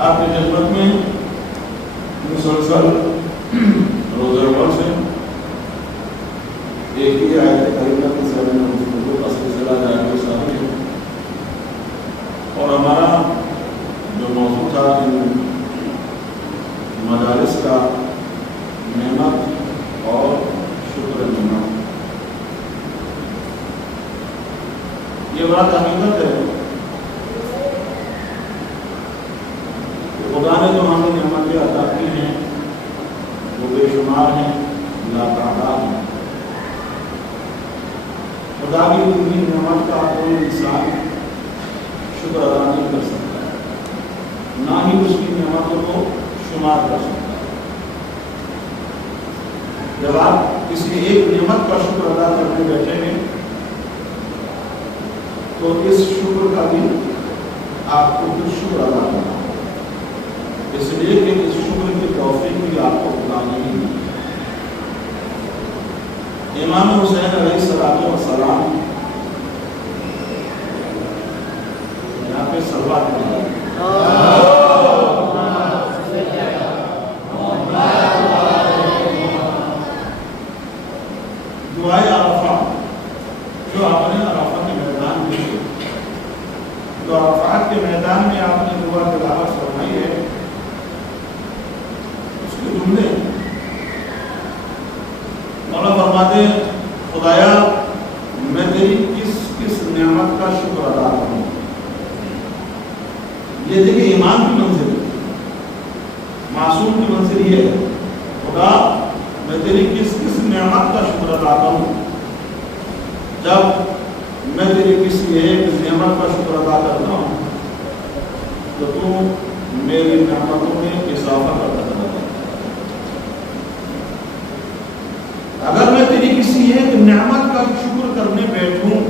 آپ کی خدمت میں مسلسل روزہ اول سے ایک ہی آیت کریمہ کے سامنے گفتگو کا سلسلہ جاری ہے اور ہمارا جو موضوع تھا مدارس کا نعمت اور شکر نعمت، یہ بات حقیقت ہے خدا نے جو ہمیں نعمتیں عطا کی ہیں وہ بے شمار ہیں، لاتعداد ہیں۔ خدا کی اتنی نعمت کا کوئی انسان شکر ادا نہیں کر سکتا، نہ ہی اس کی نعمتوں کو شمار کر سکتا۔ جب آپ کسی ایک نعمت کا شکر ادا کرنے بیٹھیں گے تو اس شکر کا بھی آپ کو کچھ شکر ادا کرنا، اس لیے کہ اس شکر کی توفیق بھی آپ کو خدا نہیں دی۔ امام حسین علیہ السلام یہاں پہ صلوات پڑھیں۔ دعائے عرفات جو آپ نے عرفات کے میدان میں کی، جو عرفات کے میدان میں آپ نے دعا تلاوت فرمائی ہے، جملے مولا فرماتے ہیں خدایا میں تیری کس نعمت کا شکر ادا کروں۔ یہ دیکھیں ایمان کی منزل ہے، معصوم کی منزل یہ ہے خدا میں تیری کس نعمت کا شکر ادا کروں۔ جب میں تیری کسی ایک نعمت کا شکر ادا کرتا ہوں تو تو میری نعمتوں میں اضافہ کرتا ہے۔ اگر میں تیری کسی ایک نعمت کا شکر کرنے بیٹھوں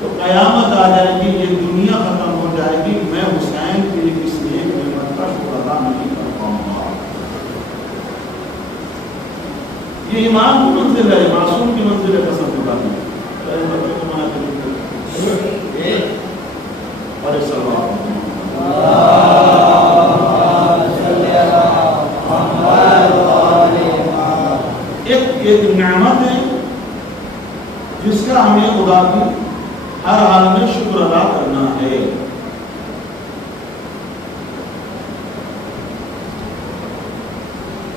تو قیامت آ جائے گی، یہ دنیا ختم ہو جائے گی، میں حسین تیری کسی ایک نعمت کا شکر ادا نہیں کر پاؤں گا۔ یہ ایمان کی منزل ہے، معصوم کی منزل ہے، قسم خدا کی۔ ایک نعمت ہے جس کا ہمیں خدا کی ہر حال میں شکر ادا کرنا ہے۔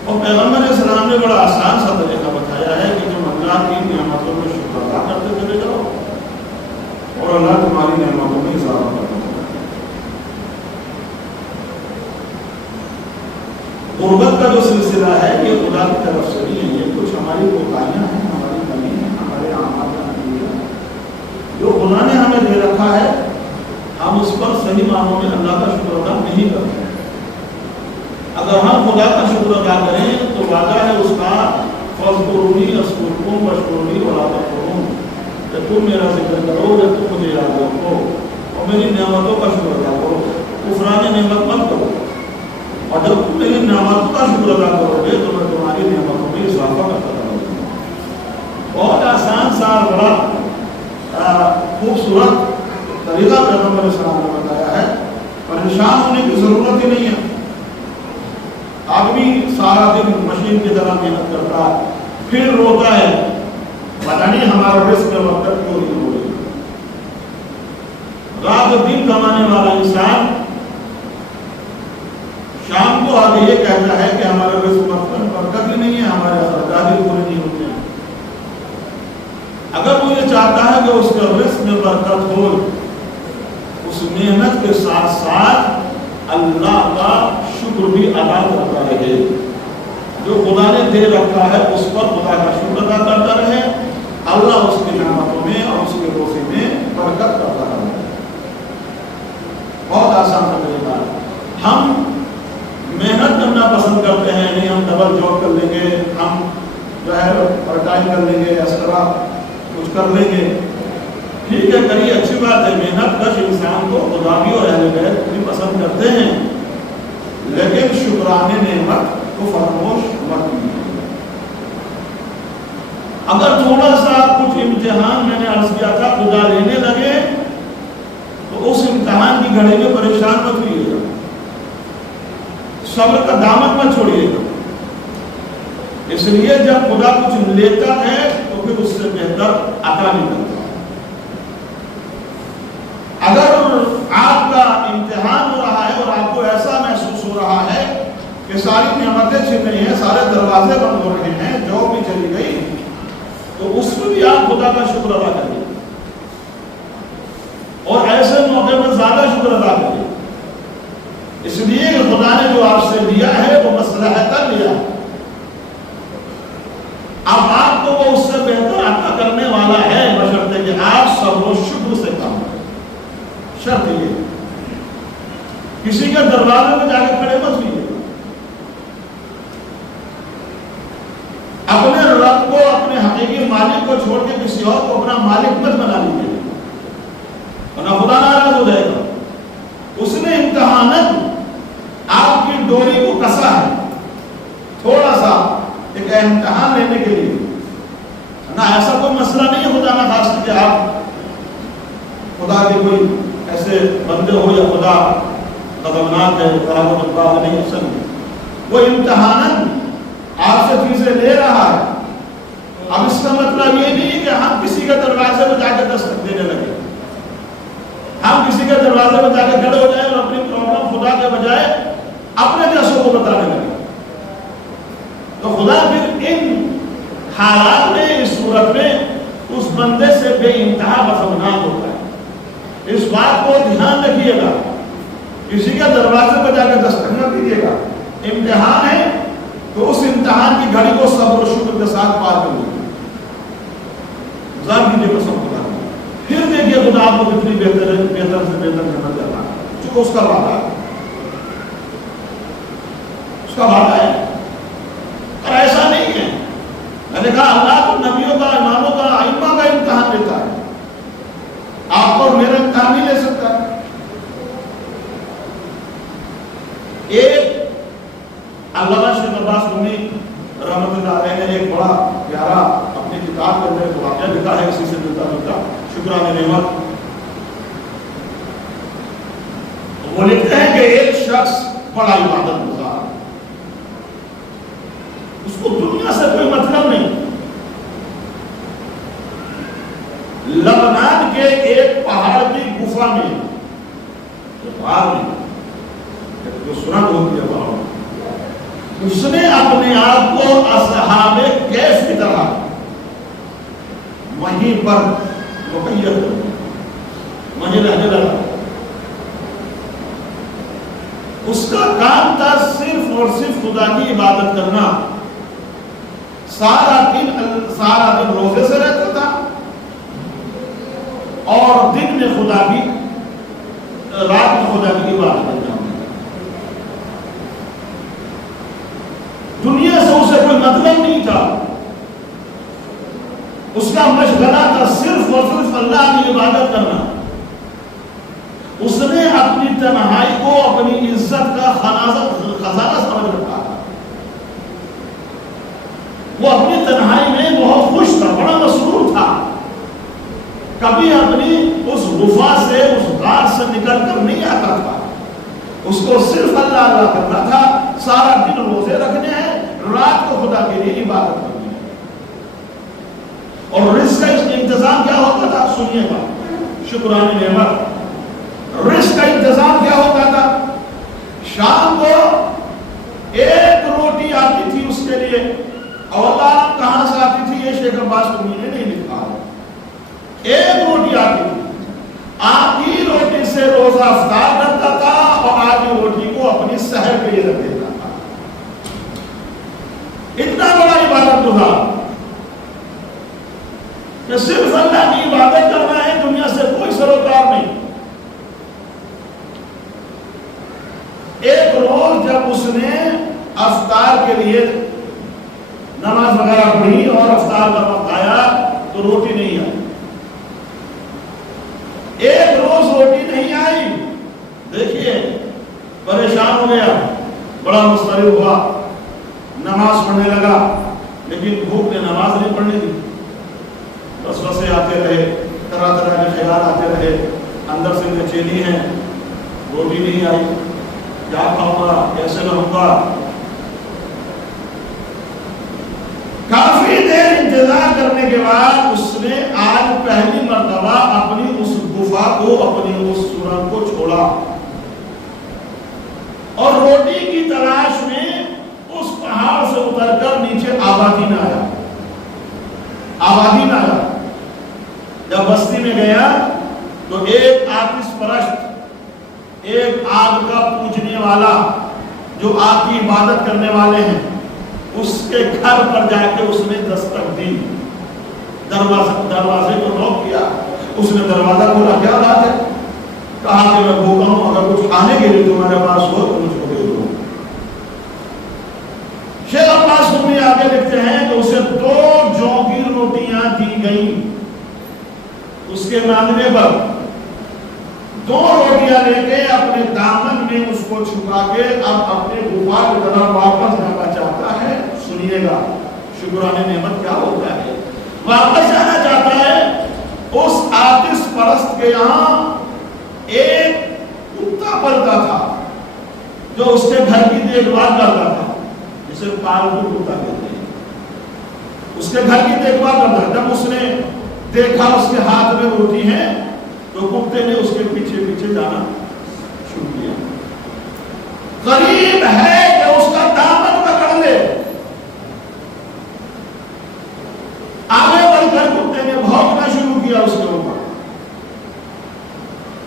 اور پیغمبر اسلام نے بڑا آسان سا طریقہ بتایا ہے کہ تم اللہ کی نعمتوں میں شکر ادا کرتے چلے جاؤ اور اللہ تمہاری نعمتوں میں اضافہ کرتا ہے۔ غربت کا جو سلسلہ ہے یہ خدا کی طرف سے نہیں ہے، یہ کچھ ہماری کوتاہیاں ہیں، ہماری کمی ہے، ہمارے اعمال کا نتیجہ ہے۔ جو خدا نے ہمیں دے رکھا ہے ہم اس پر صحیح معنوں میں اللہ کا شکر ادا نہیں کرتے۔ اگر ہم خدا کا شکر ادا کریں تو وعدہ ہے اس کا فَاذْكُرُونِي أَذْكُرْكُمْ وَاشْكُرُوا لِي وَلَا تَكْفُرُونَ، کہ تم میرا ذکر کرو گے، تم مجھے یاد رکھو اور میری نعمتوں کا شکر ادا کرو، کفران نعمت مت کرو، اور جب تم میری نعمتوں کا شکر ادا کرو گے تو میں تمہاری نعمتوں میں اضافہ کرتا رہوں گا۔ بہت آسان سا بڑا خوبصورت طریقہ پیغمبر اسلام نے بتایا ہے، پریشان ہونے کی ضرورت ہی نہیں ہے۔ آدمی سارا دن مشین کی طرح محنت کرتا ہے، پھر روتا ہے پتہ نہیں ہمارا رزق میں برکت کیوں نہیں ہو رہی۔ رات دن کمانے والا انسان شام کو آگے یہ کہتا ہے کہ ہمارا رزق میں برکت ہی نہیں ہے، ہمارے اخراجات ہی پورے نہیں ہوتے ہیں۔ اگر وہ یہ چاہتا ہے کہ اس کا رزق میں برکت ہو، اس محنت کے ساتھ ساتھ اللہ کا شکر بھی ادا کرتا رہے، جو خدا نے دے رکھا ہے اس پر خدا کا شکر ادا کرتا رہے، اللہ اس کی نعمتوں میں اور اس کے روزے میں برکت کرتا رہے۔ بہت آسان طریقہ ہے۔ ہم محنت کرنا پسند کرتے ہیں، نہیں ہم ڈبل جاب کر لیں گے، ہم جو ہے پارٹ ٹائم کر لیں گے، اس طرح کچھ کر لیں گے۔ ٹھیک ہے، کریے، اچھی بات ہے، محنت کش انسان کو خدا بھی اور اہل بیت بھی پسند کرتے ہیں، لیکن شکرانے نعمت کو فراموش مت کیجیے۔ اگر تھوڑا سا کچھ امتحان میں نے عرض کیا تھا خدا لینے لگے تو اس امتحان کی گھڑی میں پریشان مت ہوئیے گا، صبر کا دامن مت چھوڑیے گا۔ اس لیے جب خدا کچھ لیتا ہے تو پھر اس سے بہتر عطا نہیں کرتا۔ اگر آپ کا امتحان ہو رہا ہے اور آپ کو ایسا محسوس ہو رہا ہے کہ ساری نعمتیں چھن رہی ہیں، سارے دروازے بند ہو رہے ہیں، جو بھی چلی گئی، تو اس میں بھی آپ خدا کا شکر ادا کریے اور ایسے موقع میں زیادہ شکر ادا کریے، اس لیے کہ خدا نے جو آپ سے لیا ہے وہ مصلحتاً لیا ہے۔ اب آپ کو وہ اس سے بہتر عطا کرنے والا ہے، بشرطے کہ آپ صبر و شکر سے کام کریں۔ شرط یہ کسی کے دروازے میں جا کے کھڑے مت ہوئیے، اپنے رب کو، اپنے حقیقی مالک کو چھوڑ کے کسی اور کو اپنا مالک مت بنا لیجیے، ورنہ خدا ناراض ہو جائے گا۔ اس نے امتحاناً آپ کی ڈوری کو کسا ہے، تھوڑا سا ایک امتحان لینے کے لیے نہ، ایسا کوئی مسئلہ نہیں ہے خدا نہ خاص کہ آپ خدا کے کوئی ایسے بندے ہو یا خدا خطرناک ہے، خراب و بدباہ نہیں، ایسا نہیں۔ وہ امتحاناً آپ سے چیزیں لے رہا ہے۔ اب اس کا مطلب یہ نہیں کہ ہم کسی کے دروازے میں جا کے دستک دینے لگے، ہم کسی کے دروازے میں جا کے کھڑے ہو جائیں اور اپنی پرابلم خدا کے بجائے اپنے جیسوں کو بتانے لگے، تو خدا پھر ان حالات میں، اس صورت میں اس بندے سے بے انتہا غضبناک ہوتا ہے۔ اس بات کو دھیان رکھیے گا، کسی کے دروازے پر جا کے دستک نہ دیجیے گا۔ امتحان ہے تو اس امتحان کی گھڑی کو صبر و شکر کے ساتھ پار کر لیجیے، ظاہر کیجیے قسم خدا کی، پھر دیکھیے خدا آپ کو کتنی بہتر سے بہتر نعمت دیتا ہے، چونکہ اس کا وعدہ ہے، اس کا وعدہ ہے۔ اور ایسا نہیں ہے، میں نے کہا اللہ تو نبیوں کا، اماموں کا، ائمہ کا امتحان لیتا ہے، آپ کو میرا امتحان نہیں لے سکتا۔ ایک علامہ شیخ عباس رومی رحمۃ اللہ علیہ نے ایک بڑا پیارا اپنی کتاب کے اندر ایک واقعہ لکھا ہے، اسی سے ملتا جلتا، شکرانہ نعمت۔ وہ لکھتے ہیں کہ ایک شخص بڑا عبادت گزار، اس کو دنیا سے کوئی مطلب نہیں، لبنان کے ایک پہاڑ کی گفا میں، پہاڑ میں جو سرنگ ہوتی ہے پہاڑ اس نے اپنے آپ کو اصحاب کیف کی طرح وہیں پر مقید کر دیا، وہیں رہنے لگا۔ اس کا کام تھا صرف اور صرف خدا کی عبادت کرنا، سارا دن روزے سے رہتا تھا اور دن میں خدا کی، رات میں خدا کی عبادت کرنا۔ دنیا سے اسے کوئی مطلب نہیں تھا، اس کا مشغلہ تھا صرف اور صرف اللہ کی عبادت کرنا۔ اس نے اپنی تنہائی کو اپنی عزت کا خزانہ سمجھ رکھا تھا۔ وہ اپنی تنہائی میں بہت خوش تھا، بڑا مسرور تھا، کبھی اپنی اس غفا سے، اس غار سے نکل کر نہیں آتا تھا۔ اس کو صرف اللہ اللہ کرنا تھا، سارا دن روزے رکھنے ہیں، رات کو خدا کے لیے عبادت کرنی ہے۔ اور رزق کا انتظام کیا ہوتا تھا؟ سنیے گا، شکرانہ نعمت۔ رزق کا انتظام کیا ہوتا تھا؟ شام کو ایک روٹی آتی تھی اس کے لیے، اور اللہ کہاں سے آتی تھی یہ شیخ عباس قمی نے نہیں لکھا ہے۔ ایک روٹی آتی تھی، آدھی روٹی سے روزہ افطار کرتا تھا اور آدھی روٹی کو اپنی سحر کے لیے رکھ دیتا تھا۔ اتنا بڑا عبادت گزار کہ صرف اللہ کی عبادت کرنا ہے، دنیا سے کوئی سروکار نہیں۔ ایک روز جب اس نے افطار کے لیے نماز وغیرہ پڑھی اور افطار کا وقت آیا تو روٹی نہیں آئی۔ ایک روز روٹی نہیں آئی، دیکھیے پریشان ہو گیا، بڑا مضطرب ہوا، نماز پڑھنے لگا، لیکن بھوک نے نماز نہیں پڑھنے دی۔ وسوسے آتے رہے، طرح طرح کے خیال آتے رہے، اندر سے بے چینی ہے، روٹی نہیں آئی، کیا کھاؤں گا، کیسے رہوں گا۔ کافی دیر انتظار کرنے کے بعد اس نے آج پہلی مرتبہ اپنی اس غفا کو، اپنی اس سورن کو چھوڑا اور روٹی کی تلاش میں اس پہاڑ سے اتر کر نیچے آبادی میں آیا۔ آبادی میں آیا، جب بستی میں گیا تو ایک آتش پرست، ایک آگ کا پوجنے والا، جو آگ کی عبادت کرنے والے ہیں، اس کے گھر پر جا کے اس نے دستک دی، دروازے کو نوک کیا۔ اس نے دروازہ کھولا، کیا بات ہے؟ کہا کہ میں بھوکا ہوں، اگر کچھ کھانے کے لیے تمہارے پاس ہو تو مجھ کو دے دو۔ شیخ عباس قمی آگے لکھتے ہیں کہ اسے 2 جو کی روٹیاں دی گئیں، اس کے مانگنے پر 2 روٹیاں لے کے اپنے دامن میں اس کو چھپا کے اب اپنے غفا کی طرف واپس جانا چاہتا ہے۔ سنیے گا شکرانہ نعمت کیا ہوتا ہے۔ واپس جانا چاہتا ہے، اس آتش پرست کے یہاں ایک کتا پلتا تھا جو اس کے گھر کی دیکھ بھال کرتا تھا، جسے پالتو کتا کہتے ہیں۔ اس کے گھر کی دیکھ بھال کرتا تھا۔ جب اس نے دیکھا اس کے ہاتھ میں روٹی ہے تو کتے نے اس کے پیچھے پیچھے جانا شروع کیا۔ قریب ہے کہ اس کا دامن پکڑ لے، آگے بڑھ کر کتے نے بھونکنا شروع کیا اس کے اوپر۔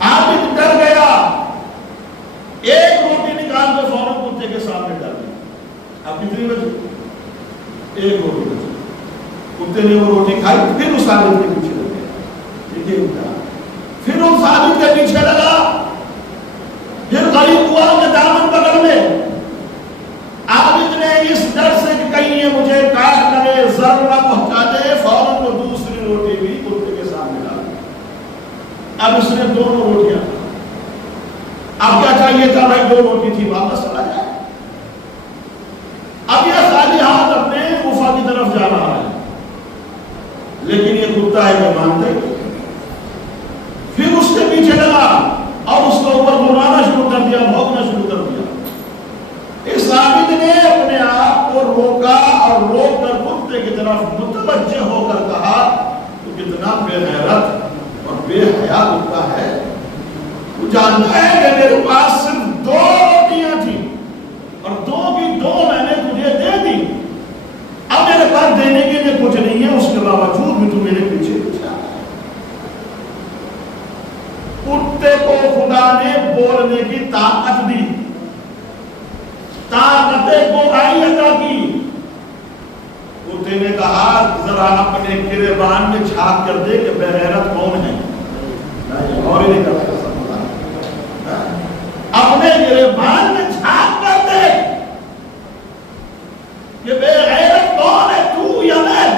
آدمی ڈر گیا، ایک روٹی نکال کے فوراً کتے کے سامنے ڈال دی۔ اب کتنی بچی؟ ایک روٹی بچی۔ کتے نے وہ روٹی کھائی، پھر اس آدمی کے پیچھے لگ گیا، پھر اس آدمی کے پیچھے لگا، پھر قریب ہوا کہ دامن پکڑ لے۔ عابد نے اس ڈر سے کہ کہیں یہ مجھے کاٹ لگے، ضرر نہ پہنچا دے، فوراً وہ دوسری روٹی بھی کتے کے سامنے ڈال دی۔ اب اس نے 2 روٹیاں، اب کیا چاہیے تھا بھائی؟ 2 روٹی تھی، واپس چلا جائے۔ اب یہ خالی ہاتھ اپنے غفا کی طرف جا رہا ہے، لیکن یہ کتا ہے کہ مانتے۔ پھر اس کے پیچھے لگا اور اس کو اوپر گھمانا شروع کر دیا، بھونکنا شروع کر دیا۔ اس عابد نے اپنے آپ کو روکا اور روک کر کتے کی طرف متوجہ ہو کر کہا، تو کتنا بے غیرت اور بے حیا کتا ہے، تو جانتا ہے کہ میرے پاس صرف 2 روٹیاں تھیں اور 2 کی 2 میں نے تو میرے پیچھے پیچھے آ رہا ہے۔ کتے کو خدا نے بولنے کی طاقت دی، طاقت گواہی عطا کی۔ کتے نے کہا ذرا اپنے گریبان میں جھانک کر دے کہ بے غیرت کون ہے، اور ہی نہیں کرتا اپنے گریبان میں جھانک کر دے کہ بے غیرت کون ہے، تو یا میں۔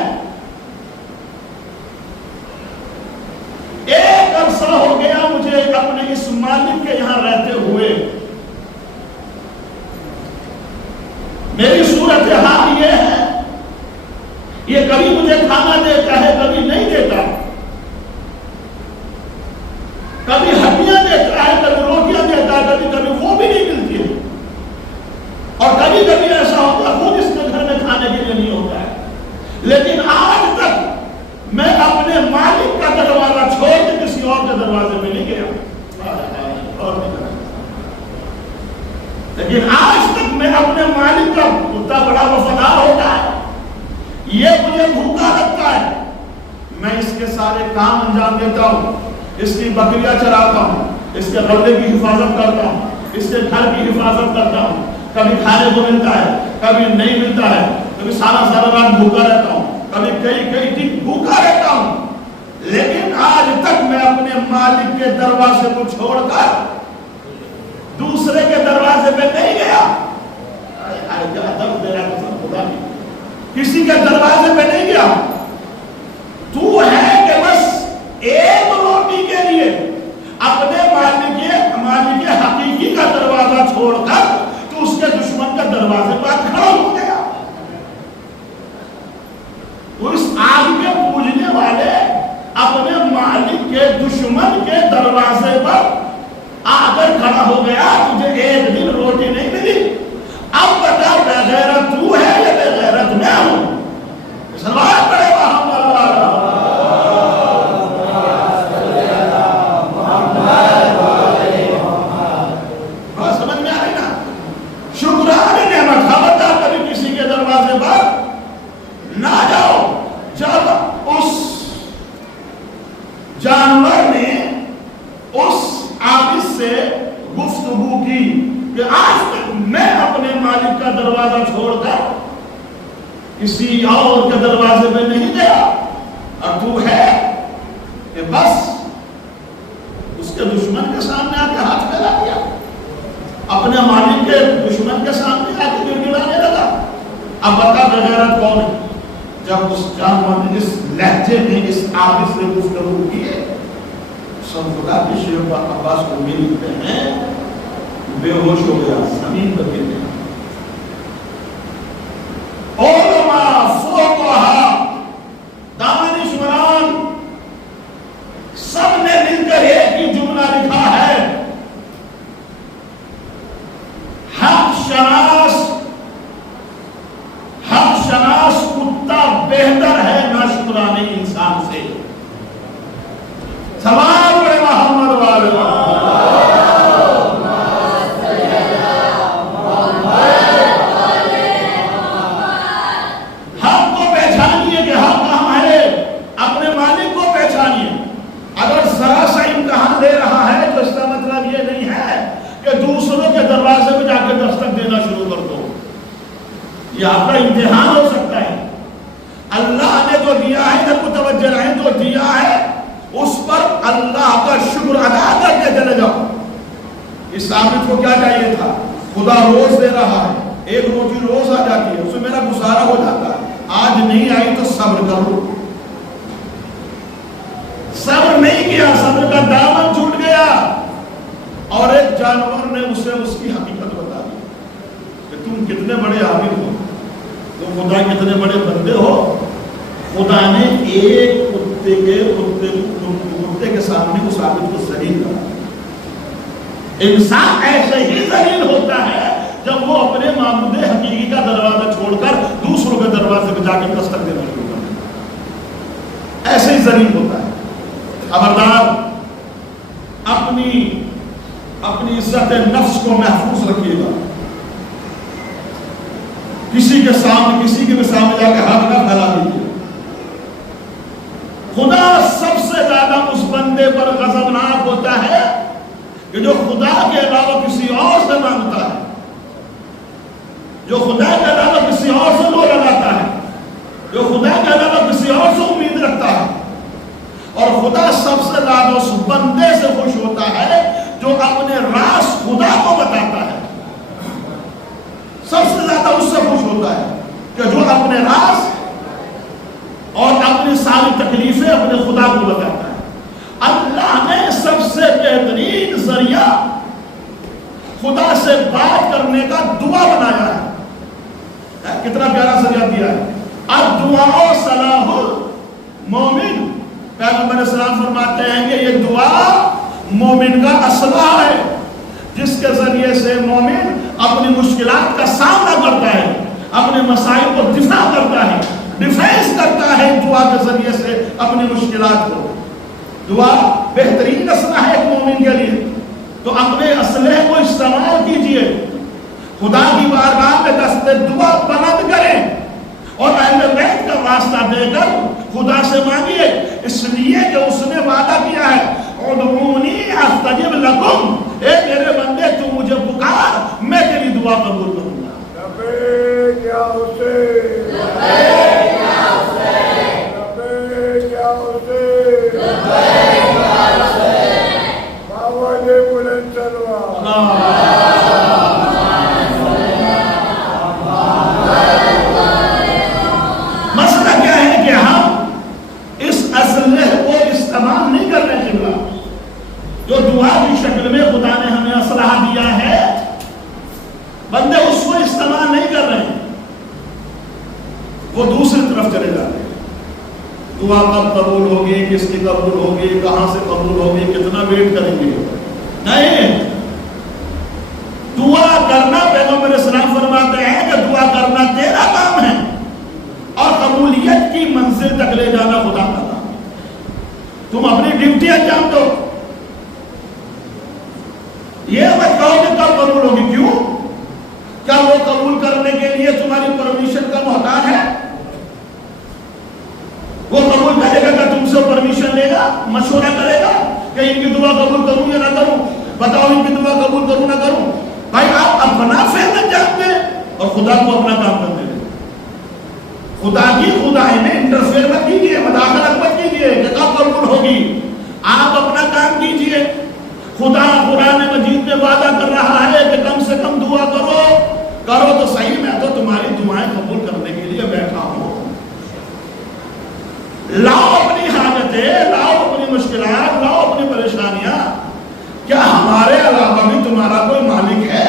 ایک عرصہ ہو گیا مجھے اپنے اس مالک کے یہاں رہتے ہوئے، میری صورتحال یہ ہے، یہ کبھی مجھے کھانا دیتا ہے کبھی نہیں دیتا، کبھی ہڈیاں دیتا ہے کبھی روٹیاں دیتا ہے، کبھی کبھی وہ بھی نہیں ملتی ہے، اور کبھی کبھی ایسا ہوتا ہے خود اس کے گھر میں کھانے کے لیے نہیں ہوتا ہے۔ لیکن آج تک میں اپنے مالک کا دروازہ چھوڑ کے کسی اور کے دروازے میں نہیں گیا، لیکن آج تک میں اپنے مالک کا اتنا بڑا وفادار ہوتا ہے، یہ مجھے بھوکا لگتا ہے، میں اس کے سارے کام انجام دیتا ہوں، اس کی بکریاں چراتا ہوں، اس کے غلے کی حفاظت کرتا ہوں، اس کے گھر کی حفاظت کرتا ہوں، کبھی کھانے کو ملتا ہے کبھی نہیں ملتا ہے، کبھی سارا رات بھوکا رہتا ہوں، کبھی کئی دن بھوکا رہتا ہوں، لیکن آج تک میں اپنے مالک کے دروازے کو چھوڑ کر دوسرے کے دروازے پہ نہیں گیا، کسی کے دروازے پہ نہیں گیا۔ تو ہے کہ بس ایک روٹی کے لیے اپنے مالک حقیقی کا دروازہ چھوڑ کر تو اس کے دشمن کے دروازے پر کھڑا ہو گیا۔ تو اس آگ کے پوجنے والے اپنے مالک کے دشمن کے دروازے پر آ کر کھڑا ہو گیا، تجھے ایک دن روٹی نہیں ملی، اب بتا بے غیرت تو ہے یا بے غیرت میں ہوں؟ سلوات پڑھے محمد سمجھ میں آئے نا؟ شکرانہ نعمت، خبردار کبھی کسی کے دروازے پر نہ جاؤ۔ جب اس جانور نے اس عابد سے گفتگو کی کہ آج تک میں اپنے مالک کا دروازہ چھوڑ کر کسی اور کے دروازے میں نہیں گیا، اور تو ہے کہ بس اس کے دشمن کے سامنے آ کے ہاتھ پھیلا دیا، اپنے مالک کے دشمن کے سامنے آ کے گڑگڑانے لگا۔ اب بتا بے غیرت کون ہے؟ جب اس جانور نے اس لہجے میں اس عابد سے گفتگو کی، سنفلا کی شیخ عباس کو ملتے ہیں، بے ہوش ہو گیا، زمین پر گر گیا۔ علماء، فقہاء، دانشوران سب نے مل کر ایک ہی جملہ لکھا ہے، حق شناس کتا بہتر ہے ناشکرانے انسان سے۔ سوال پڑے محمد والے دے رہا ہے تو اس کا مطلب یہ نہیں ہے کہ دوسروں کے دروازے میں جا کے دستک دینا شروع کر دو، یہ آپ کا امتحان ہو سکتا ہے۔ اللہ نے جو دیا ہے جب متوجہ رہیں تو دیا ہے، اس پر اللہ کا شکر ادا کر کے چلے جاؤ۔ اس عابد کو کیا چاہیے تھا؟ خدا روز دے رہا ہے، ایک روٹی روز آ جاتی ہے، اس میں میرا گزارا ہو جاتا ہے، آج نہیں آئی تو صبر کرو۔ صبر نہیں کیا، صبر کا دامن چھوٹ گیا، اور ایک جانور نے اسے اس کی حقیقت بتا دی کہ تم کتنے بڑے عابد ہو، تم خدا کتنے بڑے بندے ہو۔ خدا نے ایک کتے کے سامنے اس عابد کو ذلیل کرا۔ انسان ایسے ہی ذلیل ہوتا ہے جب وہ اپنے معبود حقیقی کا دروازہ چھوڑ کر دوسروں کے دروازے پہ جا کے دستک دینا شروع کرتا ہے، ایسے ہی ذلیل ہوتا ہے۔ خبردار، اپنی عزت نفس کو محفوظ رکھیے گا، کسی کے بھی سامنے جا کے ہاتھ نہ پھیلا دیجیے۔ خدا سب سے زیادہ اس بندے پر غضبناک ہوتا ہے کہ جو خدا کے علاوہ کسی اور سے مانگتا ہے، جو خدا کے علاوہ کسی اور سے لو لگاتا ہے، جو خدا کے علاوہ کسی اور سے امید رکھتا ہے. اور خدا سب سے زیادہ اس بندے سے خوش ہوتا ہے جو اپنے راز خدا کو بتاتا ہے. سب سے زیادہ اس سے خوش ہوتا ہے کہ جو اپنے راز اور اپنی ساری تکلیفیں اپنے خدا کو بتاتا ہے. اللہ نے سب سے بہترین ذریعہ خدا سے بات کرنے کا دعا بنایا ہے. کتنا پیارا ذریعہ دیا ہے. الدعاء صلاح المومن. پیغمبر علیہ السلام فرماتے ہیں کہ یہ دعا مومن کا اسلحہ ہے جس کے ذریعے سے مومن اپنی مشکلات کا سامنا کرتا ہے، اپنے مسائل کو دفاع کرتا ہے، ڈیفینس کرتا ہے دعا کے ذریعے سے اپنی مشکلات کو. دعا بہترین اسلحہ ہے ایک مومن کے لیے. تو اپنے اسلحے کو استعمال کیجئے، خدا کی بارگاہ میں دست دعا بلند کریں اور اہل بیت کا واسطہ دے کر خدا سے مانگیے، اس لیے کہ اس نے وعدہ کیا ہے ادعونی استجب لکم. اے میرے بندے تو مجھے پکار، میں تیری دعا قبول کروں گا. لبیک یا حسین، لبیک یا حسین، لبیک یا حسین، لبیک یا حسین. باوجہ بلند سلوات. مسئلہ کیا ہے کہ ہم اس اسلحے کو استعمال نہیں کر رہے ہیں. جو دعا کی شکل میں خدا نے ہمیں اسلحہ دیا ہے، بندے اس کو استعمال نہیں کر رہے ہیں، وہ دوسری طرف چلے جاتے ہیں. دعا کب قبول ہوگی، کس کی قبول ہوگی، کہاں سے قبول ہوگی، کتنا ویٹ کریں گے. نہیں، دعا کرنا پیغمبر علیہ السلام فرماتے ہیں کہ دعا کرنا تیرا کام ہے اور قبولیت کی منزل تک لے جانا خدا کا کام. تم اپنی ڈیوٹی انجام دو. یہ مت کہو کہ کب قبول ہوگی. کیوں؟ کیا وہ قبول کرنے کے لیے تمہاری پرمیشن کا محتاج ہے؟ وہ قبول کرے گا کہ تم سے پرمیشن لے گا، مشورہ کرے گا کہ ان کی دعا قبول کروں یا نہ کروں، بتاؤ ان کی دعا قبول کروں نہ کروں. بھائی آپ اپنا فیصلہ جانتے ہیں اور خدا کو اپنا کام کرتے ہیں. خدا کی خدائی میں انٹرفیئر مت کیجیے، مداخلت مت کیجیے کہ کب قبول ہوگی. آپ اپنا کام کیجیے. خدا قرآن مجید میں وعدہ کر رہا ہے کہ کم سے کم دعا کرو تو صحیح. میں تو تمہاری دعائیں قبول کرنے کے لیے بیٹھا ہوں. لاؤ اپنی حاجتیں، لاؤ اپنی مشکلات، لاؤ اپنی پریشانیاں. کیا ہمارے علاوہ بھی تمہارا کوئی مالک ہے؟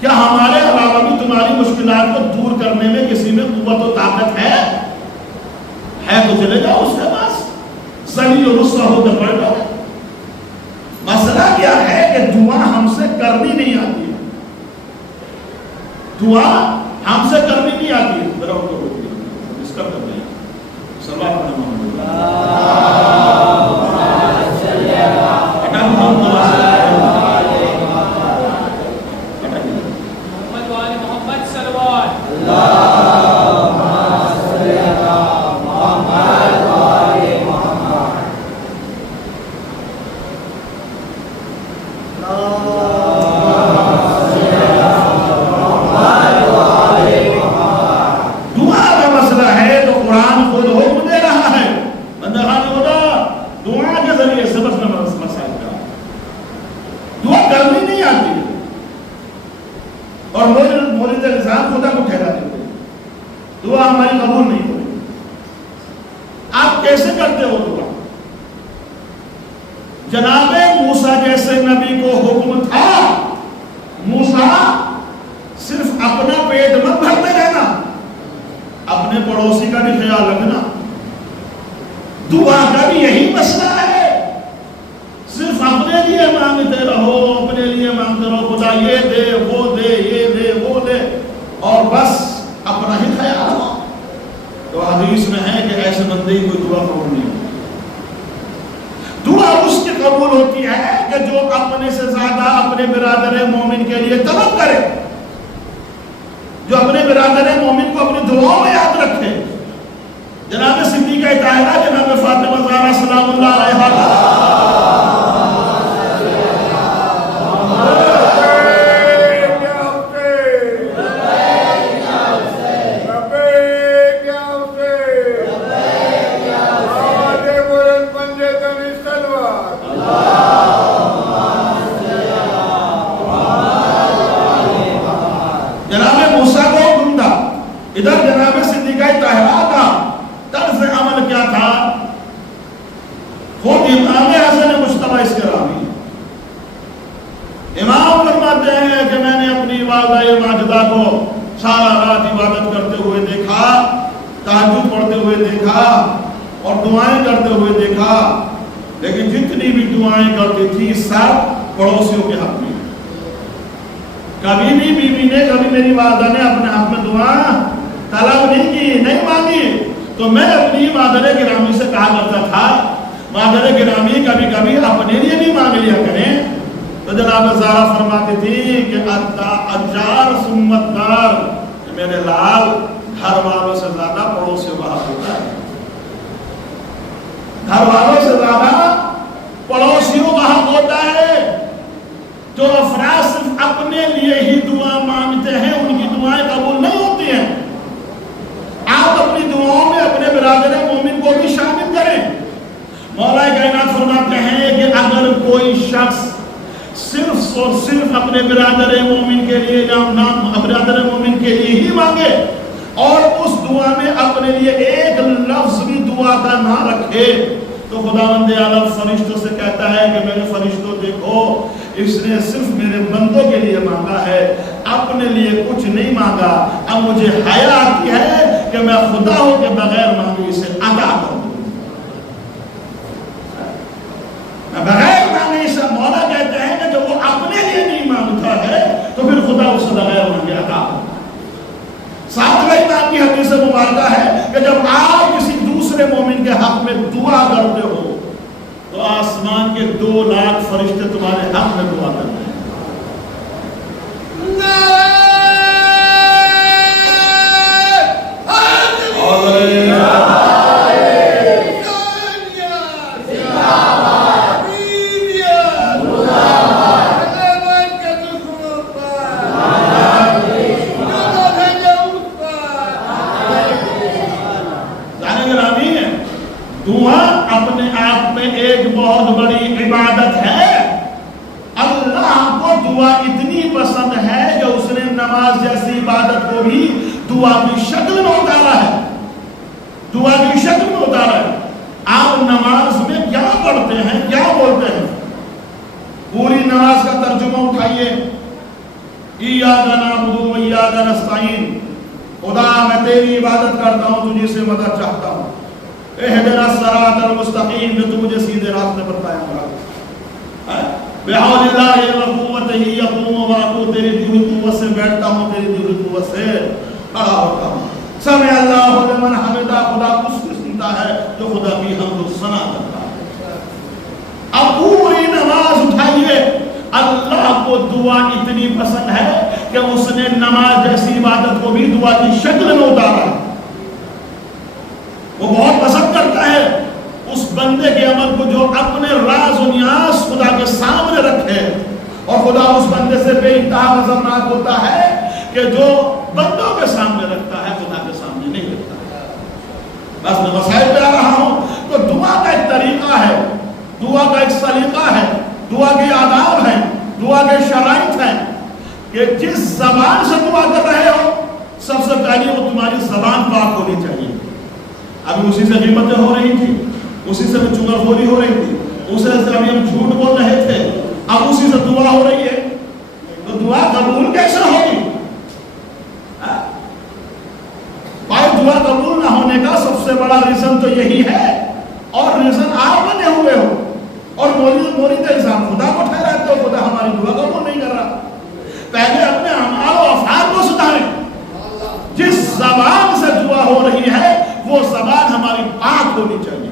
کیا ہمارے علاوہ بھی تمہاری مشکلات کو دور کرنے میں کسی میں قوت و طاقت ہے؟ تو چلے جاؤ اس کے پاس، ذلیل و رسوا ہو کر بیٹھ جاؤ. مسئلہ کیا ہے کہ دعا ہم سے کرنی نہیں آتی ہے. دعا ہم سے کرنی نہیں آتی ہے. ذرا ان کو ڈسٹرب کر دیں. سلام علیکم. دعا ہماری قبول نہیں ہوئی. آپ کیسے کرتے ہو دعا؟ جناب موسیٰ جیسے نبی کو حکم تھا، موسیٰ صرف اپنا پیٹ مت بھرتے رہنا، اپنے پڑوسی کا بھی خیال رکھنا. دعا کا بھی یہی مسئلہ ہے. صرف اپنے لیے مانگتے رہو، اپنے لیے مانگتے رہو، خدا یہ دے وہ دے یہ دے وہ دے، اور بس اپنا ہی خیال ہو. تو حدیث میں ہے کہ ایسے بندے کی کوئی دعا قبول نہیں ہوتی. دعا اس کی قبول ہوتی ہے کہ جو اپنے سے زیادہ اپنے برادر مومن کے لیے طلب کرے، جو اپنے برادر مومن کو اپنی دعاؤں میں یاد رکھے. جناب صدیقہ طاہرہ، جناب فاطمہ خود امام حسن مجتبی اسکرامی امام فرماتے ہیں کہ میں نے اپنی والدہ ماجدہ کو سارا رات عبادت کرتے ہوئے دیکھا، تہجد پڑھتے ہوئے دیکھا اور دعائیں کرتے ہوئے دیکھا، لیکن جتنی بھی دعائیں کرتی تھی سب پڑوسیوں کے حق میں۔ کبھی بھی بیوی نے، کبھی میری والدہ نے اپنے حق میں دعا طلب نہیں کی، نہیں مانگی، تو میں اپنی مادر گرامی سے کہا کرتا تھا مادر گرامی کبھی کبھی اپنے لیے بھی مانگ لیا کریں۔ تو جناب زہرا فرماتی تھی کہ اجار سمت دار، میرے لال گھر والوں سے زیادہ پڑوسیوں کا حق ہوتا ہے، گھر والوں سے زیادہ پڑوسیوں کا حق ہوتا ہے۔ جو افراد صرف اپنے لیے ہی دعا مانگتے ہیں ان کی دعائیں قبول نہیں ہوتی ہیں۔ آپ اپنی دعاؤں میں اپنے برادر مومن کو بھی شامل کریں۔ مولا کائنات فرماتے ہیں کہ اگر کوئی شخص صرف اور صرف اپنے برادر مومن کے لیے برادر مومن کے لیے ہی مانگے اور اس دعا میں اپنے لیے ایک لفظ بھی دعا کا نہ رکھے تو خداوند عالم فرشتوں سے کہتا ہے کہ میرے فرشتوں دیکھو، اس نے صرف میرے بندوں کے لیے مانگا ہے، اپنے لیے کچھ نہیں مانگا۔ اب مجھے حیا آتی ہے کہ میں خدا ہو کے بغیر مانگے اسے عطا کر دوں، میں بغیر مانگے اسے۔ مولا کہتے ہیں کہ جب وہ اپنے لیے نہیں مانگتا ہے تو پھر خدا اسے بغیر مانگے عطا کرتا ہے۔ ساتویں امام کی حدیث مبارکہ ہے کہ جب آپ کسی دوسرے مومن کے حق میں دعا کرتے ہو تو آسمان کے 2 لاکھ فرشتے تمہارے حق میں دعا کرتے ہیں۔ دعا اپنے آپ میں ایک بہت بڑی عبادت ہے۔ اللہ کو دعا اتنی پسند ہے کہ اس نے نماز جیسی عبادت کو بھی دعا کی شکل میں اتارا ہے، دعا کی شکل میں اتارا ہے۔ آپ نماز میں کیا پڑھتے ہیں، کیا بولتے ہیں؟ پوری نماز کا ترجمہ اٹھائیے، ایاک نعبد و ایاک نستعین، خدا میں تیری عبادت کرتا ہوں، تجھے سے مدد چاہتا ہوں، اہدنا الصراط المستقیم، جو تو مجھے سیدھے راستے پر قائم رکھ، بحول اللہ و قوتہ یقوم و واقع، تیری دی قوت سے بیٹھتا ہوں، تیری دی قوت سے کھڑا ہوتا ہوں۔ سمع اللہ لمن حمدہ، خدا اس کو سنتا ہے جو خدا کی حمد و ثنا کرتا ہے۔ اب پوری نماز اٹھائیے، اللہ کو دعا اتنی پسند ہے کہ اس نے نماز جیسی عبادت کو بھی دعا کی شکل میں اتارا ہے۔ وہ بہت پسند کرتا ہے اس بندے کے عمل کو جو اپنے راز و نیاز خدا کے سامنے رکھے، اور خدا اس بندے سے بے انتہا غضبناک ہوتا ہے کہ جو بندوں کے سامنے رکھتا ہے خدا کے سامنے نہیں رکھتا۔ بس میں مسائل پہ آ رہا ہوں۔ تو دعا کا ایک طریقہ ہے، دعا کا ایک سلیقہ ہے، دعا کے آداب ہیں، دعا کے شرائط ہیں کہ جس زبان سے دعا کر رہے ہو سب سے پہلی وہ تمہاری زبان پاک ہونی چاہیے۔ ابھی اسی سے غیبتیں ہو رہی تھی، اسی سے چغل خوری ہو رہی تھی، اسی سے ابھی ہم جھوٹ بول رہے تھے، اب اسی سے دعا ہو رہی ہے، تو دعا قبول کیسے ہوگی؟ بھائی دعا قبول نہ ہونے کا سب سے بڑا ریزن تو یہی ہے، اور ریزن آپ بنے ہوئے ہو، اور مرید انسان خدا کو ٹھہراتے ہو، خدا ہماری دعا قبول نہیں کر رہا۔ پہلے اپنے اعمال و افعال کو سدھاریں۔ جس زبان سے دعا ہو رہی ہے وہ زبان ہماری پاک ہونی چاہیے،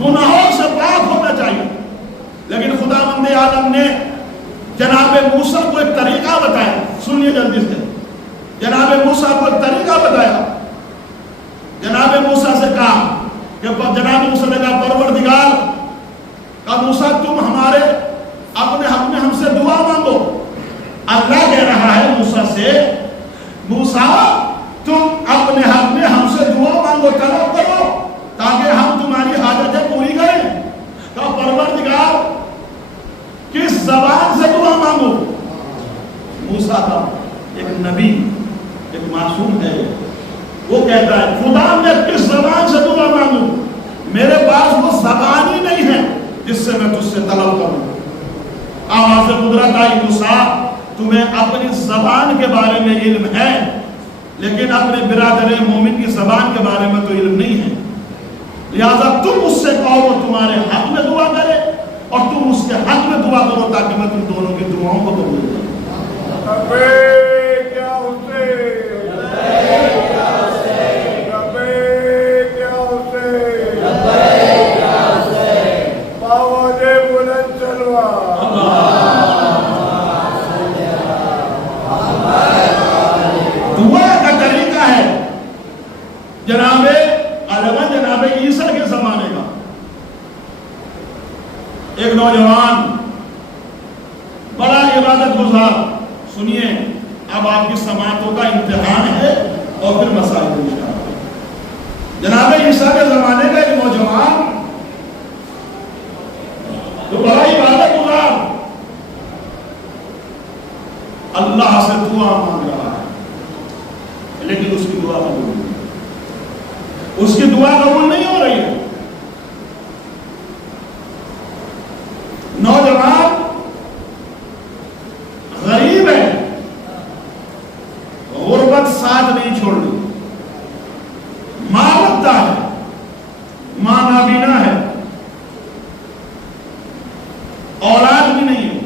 گناہوں سے پاک ہونا چاہیے۔ لیکن خداوند عالم نے جناب موسیٰ کو ایک طریقہ بتایا، سنیے جلدی سے، جناب موسیٰ کو ایک طریقہ بتایا۔ جناب موسیٰ سے کہا کہ جناب موسیٰ نے کہا پروردگار کا موسیٰ تم ہمارے اپنے حق میں ہم سے دعا مانگو۔ اللہ کہہ رہا ہے موسیٰ سے، موسیٰ تم اپنے حق میں ہم سے دعا مانگو، طلب کرو تاکہ ہم تمہاری حاجتیں پوری کریں۔ کہا پروردگار کس زبان سے دعا مانگو؟ موسیٰ کا ایک نبی، ایک معصوم ہے، وہ کہتا ہے خدا میں کس زبان سے دعا مانگو؟ تمہیں اپنی زبان کے بارے میں علم ہے لیکن اپنے برادر مومن کی زبان کے بارے میں تو علم نہیں ہے، لہذا تم اس سے کہو وہ تمہارے حق میں دعا کرے اور تم اس کے حق میں دعا کرو تاکہ میں تم دونوں کی دعاؤں کو قبول کروں۔ دعا کا طریقہ ہے جناب عیسیٰ کے زمانے کا ایک نوجوان بڑا عبادت گزار، سنیے اب آپ کی سماعتوں کا امتحان ہے اور پھر مسائل انشاءاللہ۔ جناب عیسیٰ کے زمانے کا ایک نوجوان جو بڑا عبادت گزار اللہ سے دعا مانگ رہا ہے لیکن اس کی دعا قبول نہیں، اس کی دعا قبول نہیں ہو رہی ہے۔ نوجوان غریب ہے، غربت ساتھ نہیں چھوڑ رہی، ماں رکھتا ہے، ماں نابینا ہے، اولاد بھی نہیں ہے،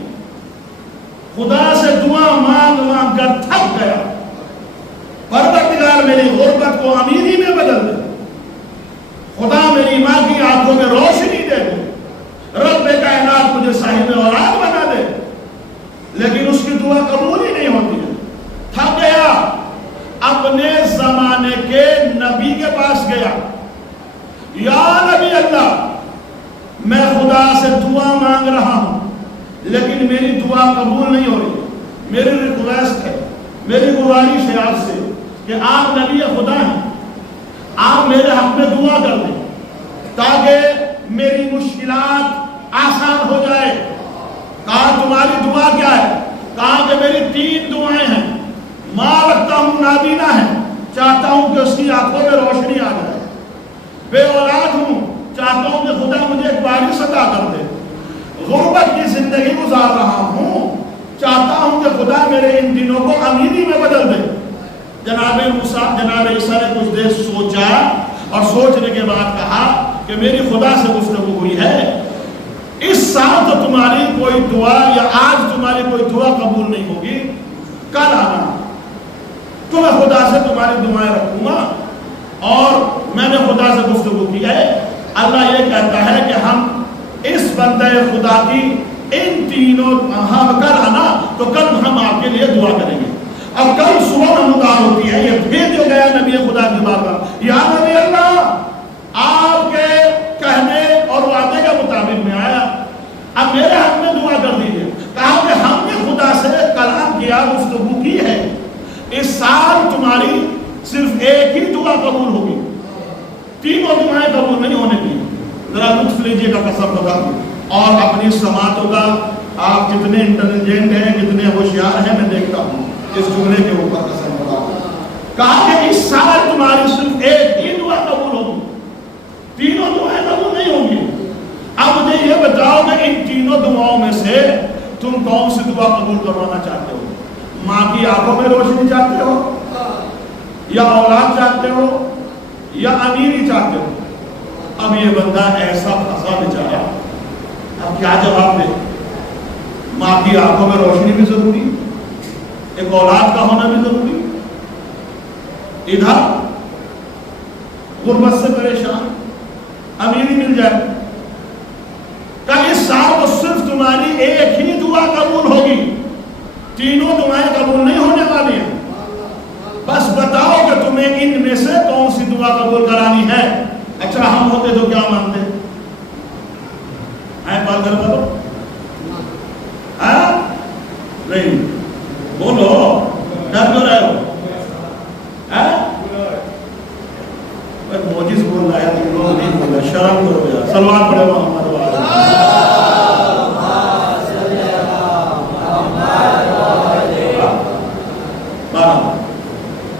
خدا سے دعا مانگ مانگ کر تھک گیا، پروردگار میری غربت کو امیری میں بدل دے، خدا میری ماں کی آنکھوں میں روشنی دے دے، رب کائنات مجھے صاحب اولاد بنا دے، لیکن اس کی دعا قبول ہی نہیں ہوتی ہے۔ تھک گیا، اپنے زمانے کے نبی کے پاس گیا، یا نبی اللہ میں خدا سے دعا مانگ رہا ہوں لیکن میری دعا قبول نہیں ہو رہی، میری ریکویسٹ ہے، میری گزارش ہے آپ سے کہ آپ نبی خدا ہیں، آپ میرے حق میں دعا کر دیں تاکہ میری مشکلات آسان ہو جائے۔ کہا تمہاری دعا کیا ہے؟ کہا کہ میری 3 دعائیں ہیں، ماں رکھتا ہوں، نابینا ہے، چاہتا ہوں کہ اس کی آنکھوں میں روشنی آ جائے، بے اولاد ہوں، چاہتا ہوں کہ خدا مجھے ایک وارث عطا کر دے، غربت کی زندگی گزار رہا ہوں، چاہتا ہوں کہ خدا میرے ان دنوں کو امیری میں بدل دے۔ جناب عیسیٰ نے کچھ دیر سوچا اور سوچنے کے بعد کہا کہ میری خدا سے گفتگو ہوئی ہے، اس سال تو تمہاری کوئی دعا یا آج تمہاری کوئی دعا قبول نہیں ہوگی، کل آنا تو میں خدا سے تمہاری دعائیں رکھوں گا۔ اور میں نے خدا سے گفتگو کی ہے، اللہ یہ کہتا ہے کہ ہم اس بندے خدا کی ان تینوں ہم کل آنا تو کل ہم آپ کے لیے دعا کریں گے۔ اب کل صبح نمودار ہوتی ہے، یہ بھیج جو گیا نبی خدا کی بارگاہ، یا نبی اللہ آپ کے کہنے اور وعدے کے مطابق میں آیا، اب میرے حق میں دعا کر دیجیے۔ کہا کہ ہم نے خدا سے کلام کیا، گفتگو کی ہے، اس سال تمہاری صرف ایک ہی دعا قبول ہوگی، تینوں دعائیں قبول نہیں ہونے کی۔ ذرا لطف لیجیے گا قسم خدا اور اپنی سماعتوں کا، آپ کتنے انٹیلیجنٹ ہیں، کتنے ہوشیار ہیں، میں دیکھتا ہوں اس جملے کے اوپر قسم خدا۔ کہا کہ اس سال تمہاری صرف ایک ہی دعا قبول ہوگی، تینوں دعائیں قبول نہیں ہوں گی۔ اب مجھے یہ بتاؤ کہ ان تینوں دعاؤں میں سے تم کون سی دعا قبول کروانا چاہتے ہو؟ ماں کی آنکھوں میں روشنی چاہتے ہو، یا اولاد چاہتے ہو، یا امیری چاہتے ہو؟ اب یہ بندہ ایسا پھنسا بیچارہ، اب کیا جواب دے؟ ماں کی آنکھوں میں روشنی بھی ضروری، ایک اولاد کا ہونا بھی ضروری، ادھر غربت سے پریشان، امیری مل جائے، کل اس سال تو صرف تمہاری ایک ہی دعا قبول ہوگی، تینوں دعائیں قبول نہیں ہونے والی ہیں، بس بتاؤ کہ تمہیں ان میں سے کون سی دعا قبول کرانی ہے۔ اچھا ہم ہوتے تو کیا مانتے ہیں؟ بات کر بولو، نہیں بولو، ڈر کیوں رہے ہو؟ موجز بول رہا ہے لیکن لوگ نہیں بول رہا، شرم کرو یار، سلوات پڑھے محمد والے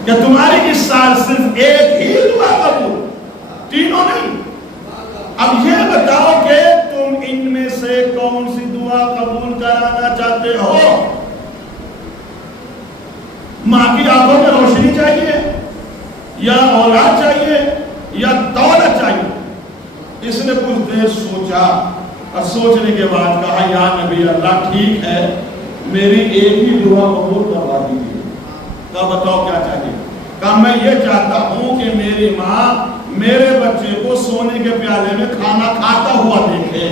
کہ تمہاری اس سال صرف ایک ہی دعا قبول، تینوں نہیں۔ اب یہ بتاؤ کہ تم ان میں سے کون سی دعا قبول کرانا چاہتے ہو؟ دیر سوچا اور سوچنے کے بعد کہا یا نبی اللہ ٹھیک ہے میری ایک ہی دعا قبول کروا دیجیے. کہا بتاؤ کیا چاہیے؟ کہا میں یہ چاہتا ہوں کہ میری ماں میرے بچے کو سونے کے پیالے میں کھانا کھاتا ہوا دیکھے.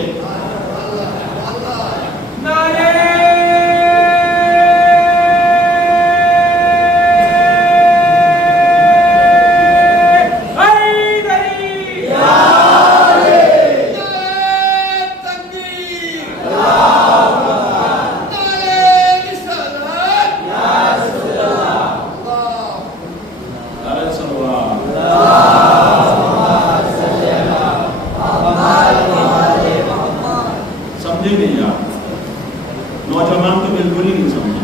نوجوان تو بالکل ہی نہیں سمجھے.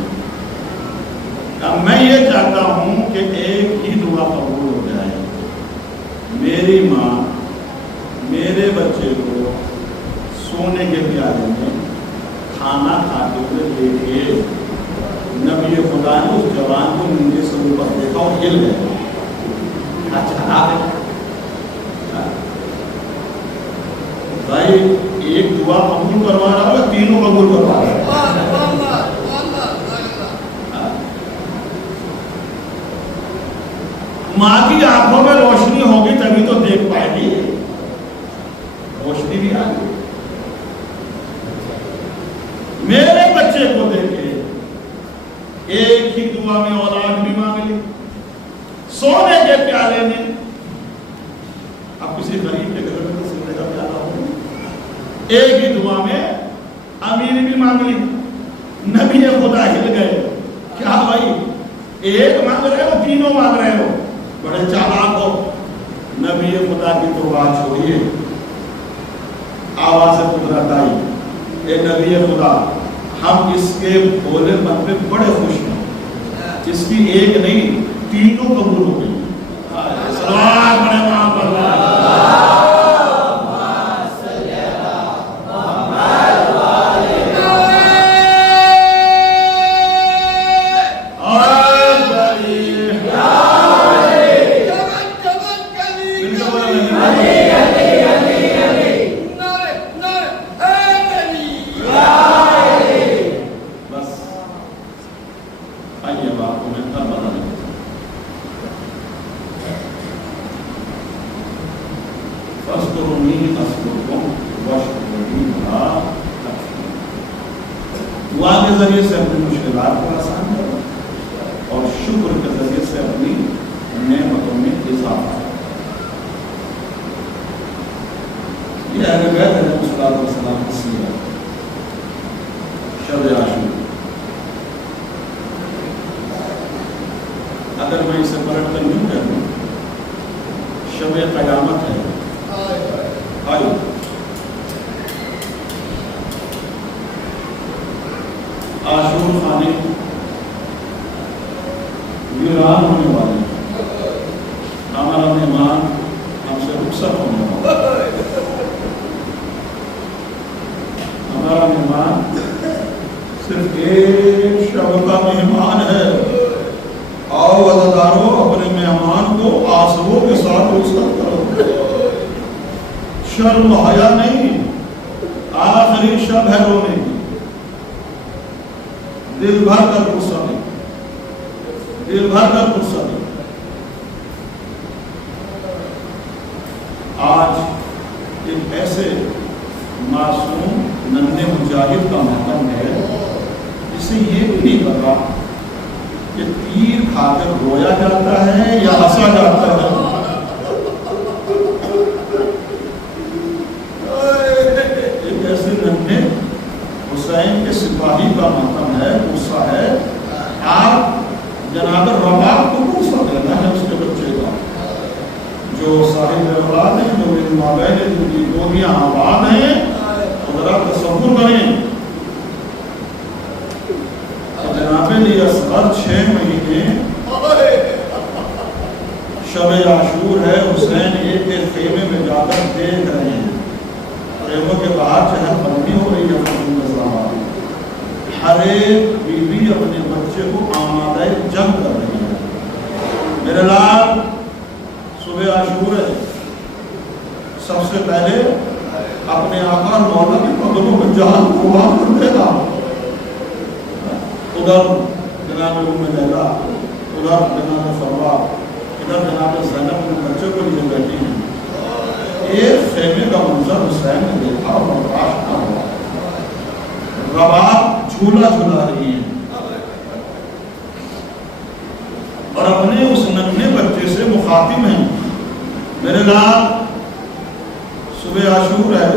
میں یہ چاہتا ہوں کہ ایک ہی دعا قبول ہو جائے. میری ماں میرے بچے کو سونے کے پیالے میں کھانا کھاتے ہوئے دیکھے. نبی خدا نے اس جوان کو نیچے سے اوپر دیکھا اور ہل گئے. اچھا بھائی ایک دعا قبول کروا رہا ہے تینوں قبول کروا رہا ہے. ماں کی آنکھوں میں روشنی ہوگی تبھی تو دیکھ پائے گی. روشنی بھی آ گئی. میرے بچے کو دیکھے ایک ہی دعا میں اولاد بھی مانگ لی سونے کے پیالے میں. اب کسی غریب کے گھر میں تو سونے کا پیالہ ہو ایک ہی دعا میں امیر بھی مانگ لی. نبی خدا ہل گئے. کیا بھائی ایک مانگ رہے ہو تینوں مانگ رہے ہو؟ بڑے چالاک ہو. نبی خدا کی تو بات چھوڑیے آواز قدرت آئی. اے نبی خدا ہم اس کے بولے من پہ بڑے خوش ہیں. اس کی ایک نہیں تینوں قبول ہو گئی. صلوات پڑھے وہاں پر دعا کے ذریعے سے اپنی مشکلات کو آسان کرو اور شکر کے ذریعے سے اپنی نعمتوں میں اضافہ کرو. یہ اہل بیت علیہ الصلوۃ والسلام کی سیرت شب عاشور. اگر میں اسے پلٹ کر یوں کہہ دوں شب قیامت ہے. آئیے عاشور خانے ویران ہونے والے ہمارا مہمان ہم سے رخصت ہونے والا. ہمارا مہمان صرف ایک شب کا مہمان ہے. آؤ عزادارو اپنے مہمان کو آنسوؤں کے ساتھ رخصت کرو. شرم حیا نہیں. آخری شب ہے رونے کی. دل بھر کر غصہ نہیں. دل بھر کر غصہ نہیں. آج ایک ایسے معصوم ننھے مجاہد کا ماتم ہے جسے یہ بھی نہیں پتا کہ تیر کھا کر رویا جاتا ہے یا ہنسا جاتا ہے. ایک ایسے ننھے حسین کے سپاہی کا ماتم ہے. غصہ ہے. آپ جناب رباب کو غصہ دینا ہے اس کے بچے کا جو صاحب اولاد ہیں جو میری مابین ہیں جن کی گودیاں آباد ہیں. ذرا تصور کریں جناب علی اصغر 6 مہینے شب عاشور ہے. حسین ایک ایک خیمے میں جا کر دیکھ رہے ہیں. خیموں کے باہر چہل بندی ہو رہی ہے. ہر ایک بیوی اپنے بچے کو آمادہ جنگ کر رہی ہے. میرے لال صبح عاشور ہے. سب سے پہلے اپنے آقا مولا کی قدموں میں جان قربان کر دے گا. ادھر جناب ام لیلا، ادھر جناب فروا، ادھر جناب زینب اپنے بچے کو لیے بیٹھی ہیں. ایک خیمے کا منظر حسین نے دیکھا اور برداشت نہ ہوا. رباب جھولا جھولا رہی ہیں اور اپنے اس ننھے بچے سے مخاطب ہیں، میرے لال صبح عاشور ہے،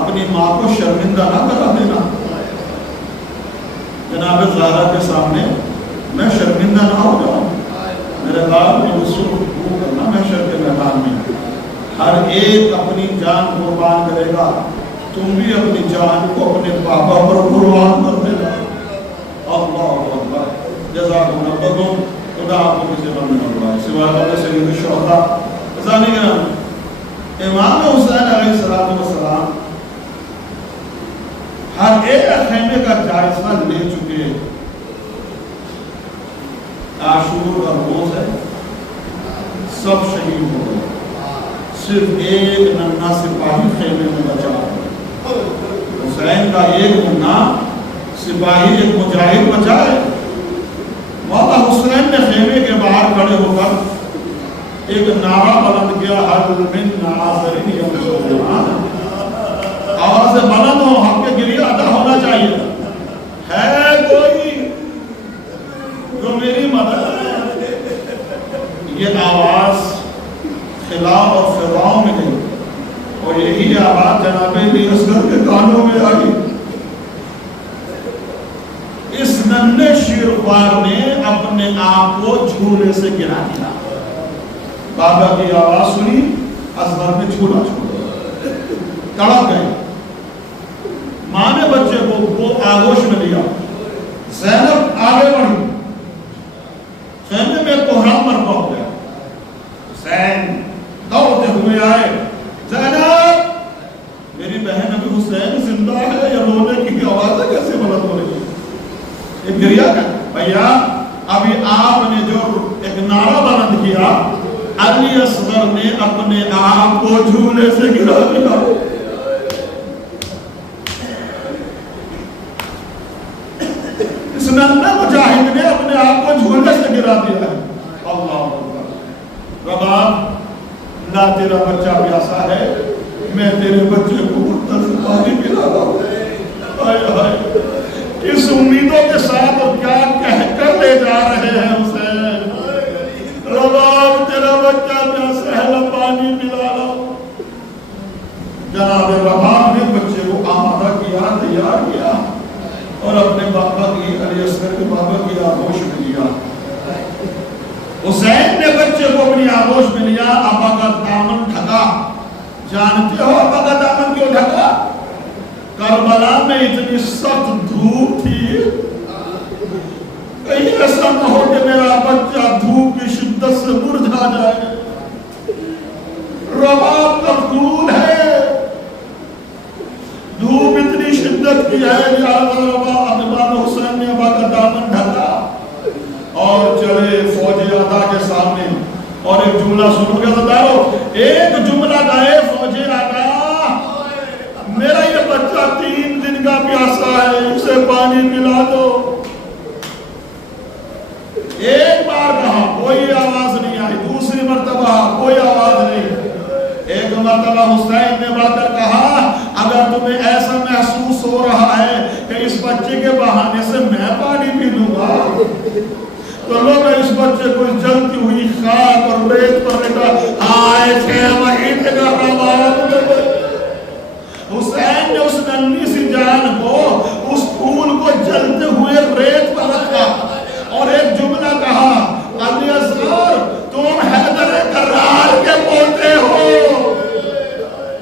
اپنی ماں کو شرمندہ نہ کرا دینا. جناب زہرا کے سامنے میں شرمندہ نہ ہو جاؤں. میرے لال نے اس کو گفتگو کرنا محشر کے میدان میں. ہر ایک اپنی جان قربان کرے گا، تم بھی اپنی جان کو اپنے پاپا پر قربان کر دینا. اللہ اکبر. جزاکم ربکم. خدا آپ کو کسی بندے نہ بلائے سوائے اللہ سید الشہداء. ازانی گرام، امام حسین علیہ السلام ہر ایک خیمے کا جائزہ لے چکے. عاشور کا روز ہے، سب شہید ہو گئے، صرف ایک ننھا سپاہی خیمے میں بچا. حسین کا ایک ننھا سپاہی، ایک مجاہد بچا ہے. مولا حسین نے خیمے کے باہر کھڑے ہو کر ایک نعرہ بلند کیا، حل من ناظرین یمشون. آواز بلند ہو، حق کے گریہ ادا ہونا چاہیے. ہے کوئی جو میری مدد ہے؟ یہ آواز خلاف اور فضاؤں میں گئی اور یہی آواز جناب علی اصغر کے کانوں میں آئی. اس ننھے شیروار نے اپنے آپ کو جھولے سے گرا دیا. بابا کی آواز سنی، اصغر نے جھولا چھوڑا، تڑپ گئے. ماں نے بچے کو آغوش میں لیا. زینب آگے بڑھی، خیمے میں کوہرام برپا ہو گیا. حسین دوڑتے ہوئے آئے. زینب، میری بہن ابھی حسین زندہ ہے یا رونے کی آوازیں کیسے بلند ہو رہی ہے؟ ایک گریہ کا بھیا ابھی آپ نے جو ایک نعرہ بلند کیا، علی اصغر نے اپنے آپ کو جھولے سے گرا دیا. اس ننھے مجاہد نے اپنے آپ کو جھولے سے گرا دیا ہے. اللہ اکبر. رباب، لا تیرا بچہ پیاسا ہے، میں تیرے بچے کو مختصر پانی پلا رہا ہوں. ہائے ہائے، اس امیدوں کے ساتھ اور کیا کہہ کر لے جا رہے ہیں حسین. رباب، تیرا بچہ پیاسا ہے، پانی پلا رہا ہوں. جناب رباب نے بچے کو آمادہ کیا، تیار کیا اور اپنے بابا کی، علی اصغر کے بابا کی آغوش میں لیا. حسین نے بچے کو اپنی آغوش میں لیا. ابا کا دامن ڈھکا. جانتے ہو ابا کا دامن کیوں ڈھکا؟ کربلا میں اتنی سخت دھوپ تھی، کہیں ایسا نہ ہو کہ میرا بچہ دھوپ کی شدت سے مرجھا جائے. رباب مقتول ہے، دھوپ اتنی شدت کی ہے. امام حسین نے ابا کا دامن ڈھکا اور چلے فوج ادا کے سامنے. اور ایک جملہ سنو گے تو دارو، ایک جملہ گائے فوج ادا، میرا یہ بچہ 3 دن کا پیاسا ہے، اسے پانی پلا دو. ایک بار کہا، کوئی آواز نہیں آئی. دوسری مرتبہ کوئی آواز نہیں. ایک مرتبہ حسین نے بڑھ کر کہا، اگر تمہیں ایسا محسوس ہو رہا ہے کہ اس بچے کے بہانے سے میں پانی پی لوں گا تو لو میں اس بچے کو جلتی ہوئی خاک اور ریت پر لٹا. آئے 6 مہینے کا رباب. حسین نے اس ننھی سی جان کو، اس پھول کو جلتے ہوئے ریت پر رکھا اور ایک جملہ کہا، علی اصغر تم حیدر کرار کے پوتے ہو.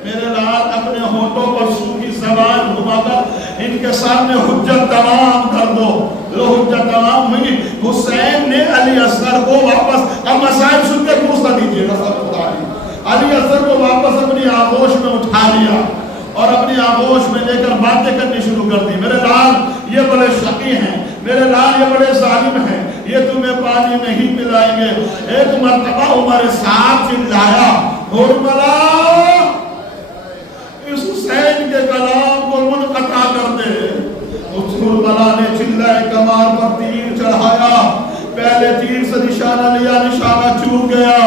میرے لال اپنے ہونٹوں پر سوکھی زبان گھما کر ان کے سامنے حجت تمام کر دو. لو حجت تمام ہوئی. حسین نے علی اصغر کو واپس، اب مسائل سن کے پوچھتا دیجیے گا سب خدا نے، علی اصغر کو واپس اپنی آغوش میں اٹھا لیا اور اپنی آغوش میں لے کر باتیں کرنی شروع کر دی. میرے لال یہ بڑے شقی ہیں، میرے لال یہ بڑے ظالم ہیں، یہ تمہیں پانی نہیں پلائیں گے. ایک مرتبہ عمر ساتھ چلایا، حرملا گیا،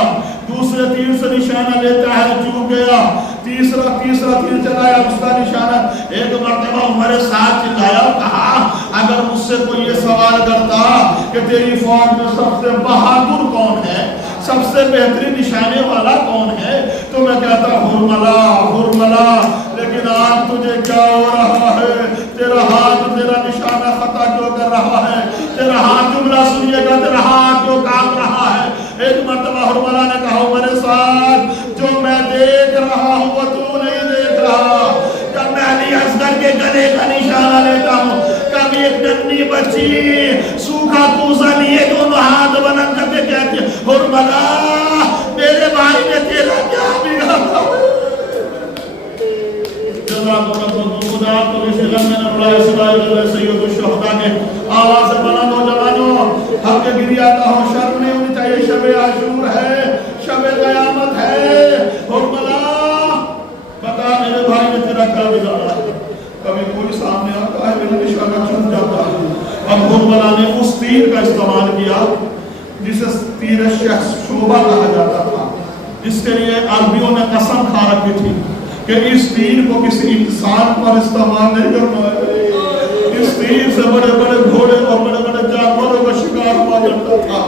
دوسرے تیر سے نشانہ لیتا ہے، چوک گیا، تیسرا تیر چلایا، اس کا نشانہ، ایک مرتبہ عمر ساتھ چلایا اور کہا اگر مجھ سے کوئی یہ سوال کرتا کہ تیری فوج میں سب سے بہادر کون ہے، سب سے بہترین نشانے والا کون ہے، تو میں کہتا ہرملا، لیکن آج تجھے کیا ہو رہا ہے، تیرا ہاتھ تیرا نشانہ خطا کیوں کر رہا ہے، تیرا ہاتھ جملہ سنیے گا، تیرا ہاتھ کیوں کام رہا ہے۔ ایک مرتبہ ہرملا نے کہا عمر ساتھ جو میں دیکھ رہا ہوں وہ تو نہیں دیکھ رہا، جب میں علی اصغر کے گلے کا نشانہ لیتا ہوں، کبھی ایک ننھی بچی سوکھا کوزہ لیے دونوں ہاتھ بنا کر کے کہتی ہے ہرملا میرے بھائی نے تیرا کیا بگاڑا۔ خدا تو اس علم میں نبلا اسرائیل سید الشہداء کے آواز بلند ہو جوانوں، ہم کے گری آتا ہو، شرم نہیں ہونی چاہیے، شب عاشور ہے، شب قیامت ہے، ہرملا بتا میرے بھائی نے تیرا کیا بگاڑا ہے۔ کبھی کوئی سامنے آتا ہے میرا نشانہ چھوٹ جاتا ہے، اب ہرملا نے اس تیر کا استعمال کیا جسے تیر شعبہ کہا جاتا تھا، جس کے لیے عربیوں نے قسم کھا رکھی تھی کہ اس تیر کو کسی انسان پر استعمال نہیں کرنا ہے، اس تیر سے بڑے بڑے گھوڑے اور بڑے بڑے جانوروں کا شکار ہوا کرتا تھا۔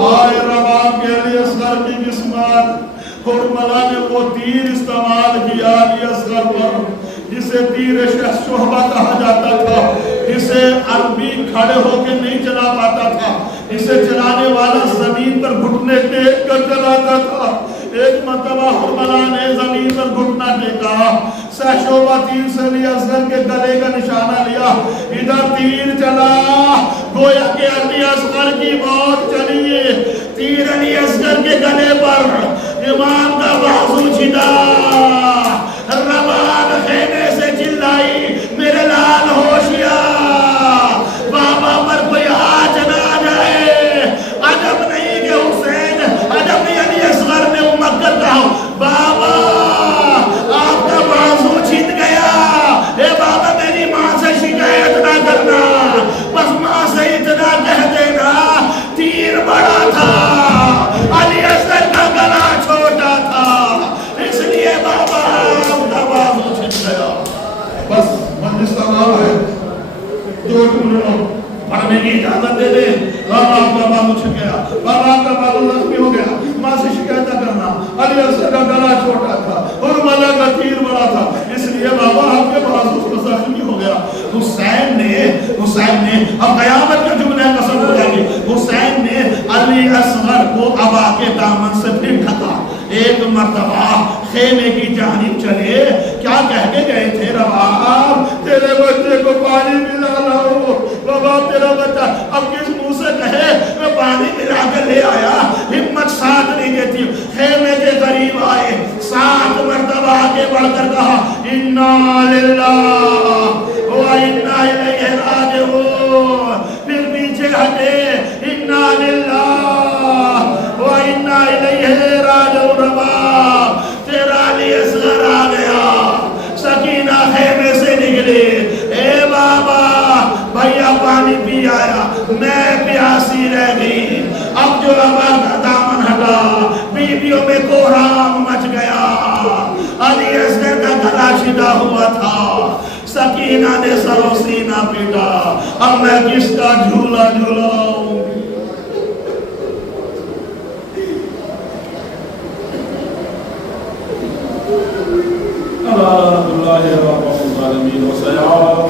ہائے رباب کے علی اصغر کی قسمت، ہرملا نے وہ تیر استعمال کیا علی اصغر پر جسے تیر شعبہ کہا جاتا تھا، جسے عربی کھڑے ہو کے نہیں چلا پاتا تھا، اسے چلانے والا زمین پر گھٹنے ٹیک کر چلاتا تھا۔ ایک مرتبہ ہرملا نے زمین پر گھٹنا ٹیکا، شعبہ تیر سے علی اصغر کے گلے کا نشانہ لیا، ادھر تیر چلا، گویا کہ علی اصغر کی موت چلی، تیر علی اصغر کے گلے پر، امام کا بازو چھنا، رباب خیمے سے چلائی میرے لال ہوشیا، بابا پر کوئی آج نہ آ جائے، عجب نہیں کہ حسین، عجب نہیں علی اصغر نے امکر کہا بابا آپ کا بازو چھت گیا، اے بابا میری ماں سے شکایت نہ کرنا، بس ماں سے اتنا کہہ دینا تیر بڑا تھا، علی اصغر کا گلا چھوٹا تھا، اس لیے بابا آپ کا بازو چھت گیا۔ بس مجلس تمام ہے، جو تم نے پڑھنے کی اجازت دے دے، بابا آپ کا بازو چھت گیا، بابا آپ کا بازو زخمی ہو گیا، ماں سے شکایت نہ کرنا، علی اصغر کا گلا چھوٹا تھا، ہرملا کا تیر بڑا تھا، اس لیے بابا آپ کے بازو زخمی ہو گیا۔ حسین نے اب قیامت کا جملہ قسم ہو جائے گی، حسین نے علی اصغر کو ابا کے دامن سے پھر ڈھکا، ایک مرتبہ خیمے کی جانب چلے، کیا کہہ کے گئے تھے رباب تیرے بچے کو پانی ملا لاؤ، بابا تیرا بچہ، اب کس منہ سے کہے میں پانی ملا کر لے آیا، ہمت ساتھ نہیں دیتی، خیمے کے قریب آئے، 7 مرتبہ آگے بڑھ کر کہا انا للہ و انا الیہ راجعون، پھر پیچھے ہٹے انا للہ و انا الیہ راجعون، رباب تیرا علی اصغر آ گیا، سکینہ خیمے سے نکلے، اے بابا بھیا پانی پی آیا، میں پیاسی رہ گئی، اب جو ابا کا دامن ہٹا، بیویوں میں کوہرام مچ گیا، علی اصغر کا گلا چھدا ہوا تھا، سکینہ نے سر و سینہ پیٹا، اب میں کس کا جھولا جھولاؤں؟ اللہ رب العالمین و سیعاد